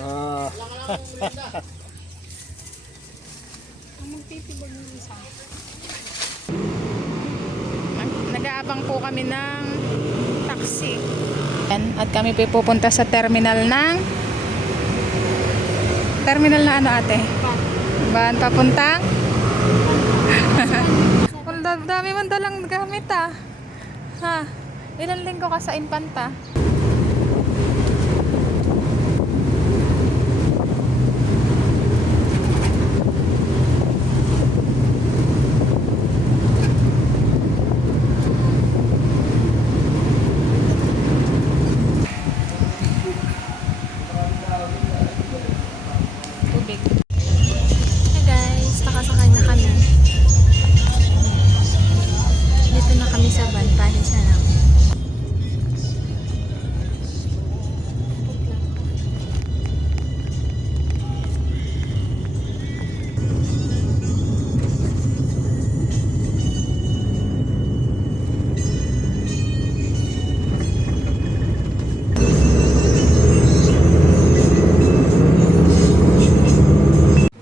Ah. Nag-aabang po kami ng taxi. At kami po pupunta sa terminal ng na ano ate? Van papuntang? Ang dami man dalang gamit ah. Ha? Ilan linggo ka sa Infanta? Tubig. Hey guys, nakasakay na kami. Dito na kami sa van, panis na lang.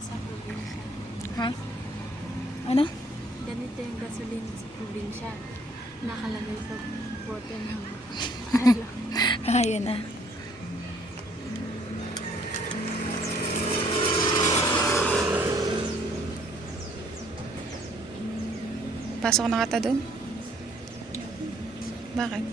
Sa probinsya. Ha? Ano? Ganito yung gasolina sa probinsya. Nakalagay sa bote ng Ayun na. Pasok na kata doon? Bakit?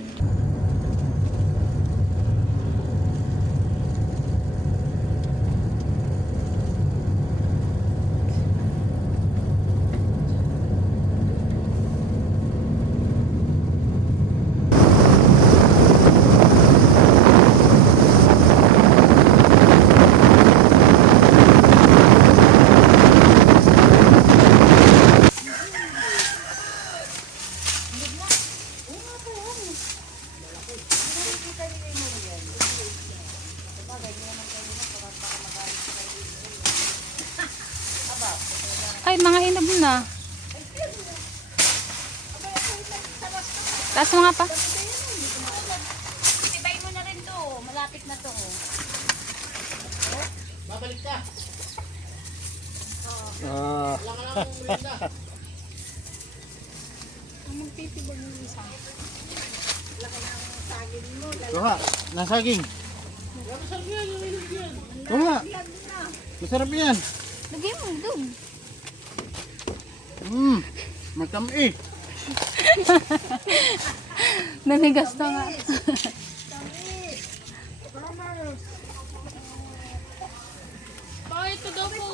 Ay, mga hinog na. Taas mo nga pa. Tibay mo na rin to. Malapit na to. Babalik ka. Ah. Kuha, nasaging. Kuha. Masarap yan. Lagay mo doon. Matami. Nanigas na nga. Bakit ito daw po?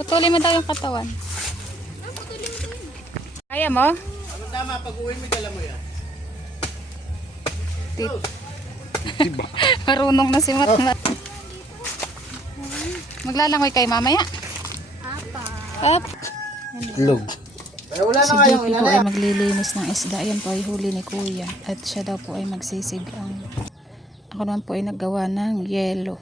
Putulin mo daw yung katawan. Kaya mo? Ano tama, pag-uwi mo, dala mo yan. Diba? Marunong na si Matmat. Maglalangoy kay mamaya. Up. Log. Wala Si JP po ay maglilinis ng isda. Ayan po ay huli ni Kuya. At siya daw po ay magsisigang. Ako naman po ay naggawa ng yelo.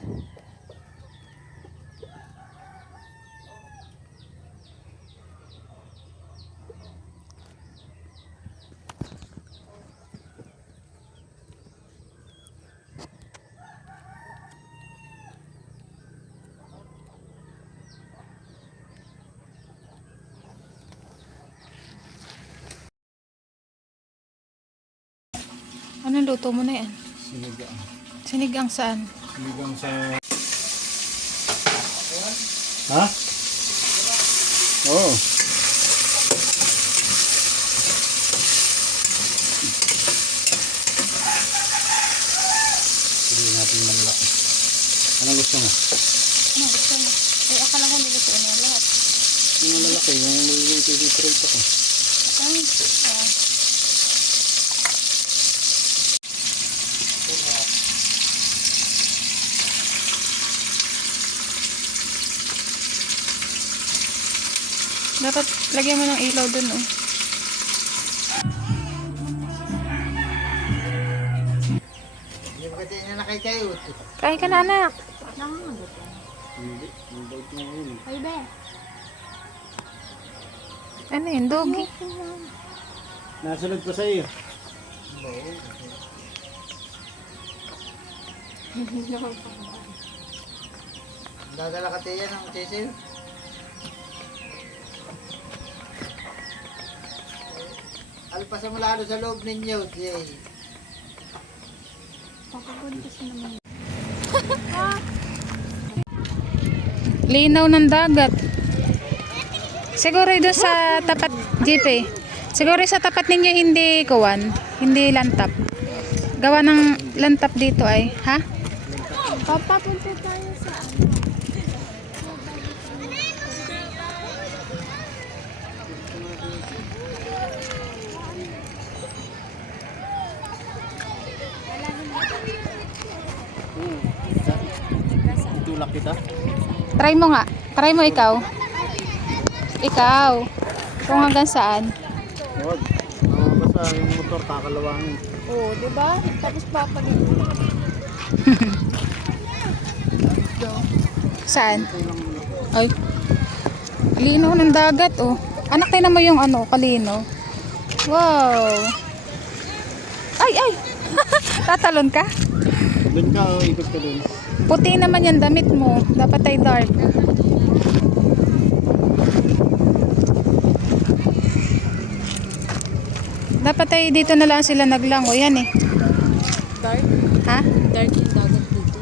Anong luto mo na yan? Sinigang. Sinigang saan? Sinigang sa... Ha? Oo. Pili natin malaki. Anong gusto mo? Ano gusto mo? Eh, akala ko nilutuin mo lahat. Yung malaki, yung maliliit yung trade ako. Ay, dapat lagyan mo ng ilaw dun, oh. Hindi ba kasi na kayo? Kain ka na, anak. Hindi. Mabait na yun. Ay, be. Ano yun, doggy? Nasunod pa sa iyo. Dadala ka tayo ng sisil. Alpasan mo lalo sa loob ninyo, Jay. Papabuntis naman. Linaw ng dagat. Siguro doon sa tapat, JP. Siguro sa tapat ninyo hindi kuwan, hindi lantap. Gawa ng lantap dito ay, ha? Papapunta tayo sa ano. Tulak kita. Try mo nga. Try mo ikaw. Ikaw. Kung hanggang saan. Huwag. Basta yung motor kakalawangin. Oo, di ba? Tapos papalit. Saan? Ay. Lino ng dagat, oh. Anak, tingnan mo yung ano, kalino. Wow. Ay, ay. Tatalon ka? Doon ka, ikot ka doon. Puti naman yung damit mo. Dapat ay dark. Dapat ay dito na lang sila naglango. Yan eh. Dark? Ha? Dark yung dagat dito.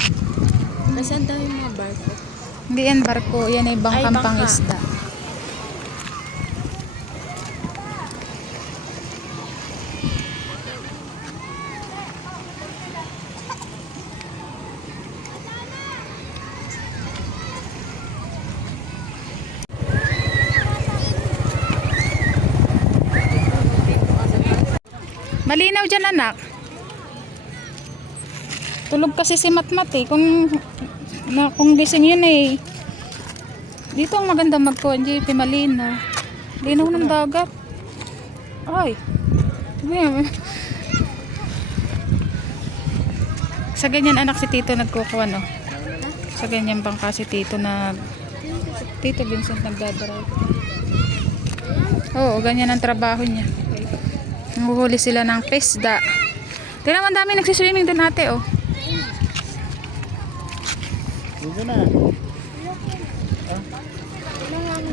Kasi ang dami mga barko. Hindi yan barko. Yan ay bangkang bangka. pangisda. Malinaw dyan, anak. Tulog kasi si Matmat eh. Kung gising yun eh. Dito ang maganda magkuhan, JP. Malinaw. Linaw ng dagat. Ay. Sa ganyan anak si Tito nagkukuha, no? Sa ganyan bangka si Tito Tito Vincent nagdadrive. Oo, ganyan ang trabaho niya. Nanguhuli sila ng pesda. Tingnan mo, ang dami nagsiswimming doon ate, oh. Dito na.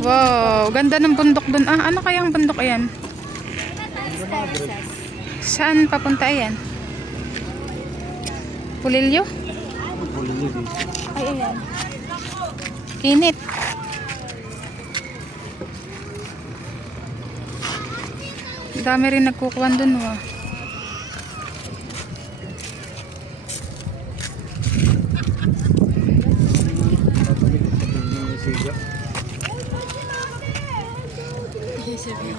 Wow, ganda ng bundok doon. Ah, ano kayang bundok ayan? Saan papunta yan? Pulilyo? Ay, ayan. Init. Dami rin nagkukuhan dun, oh. Sabi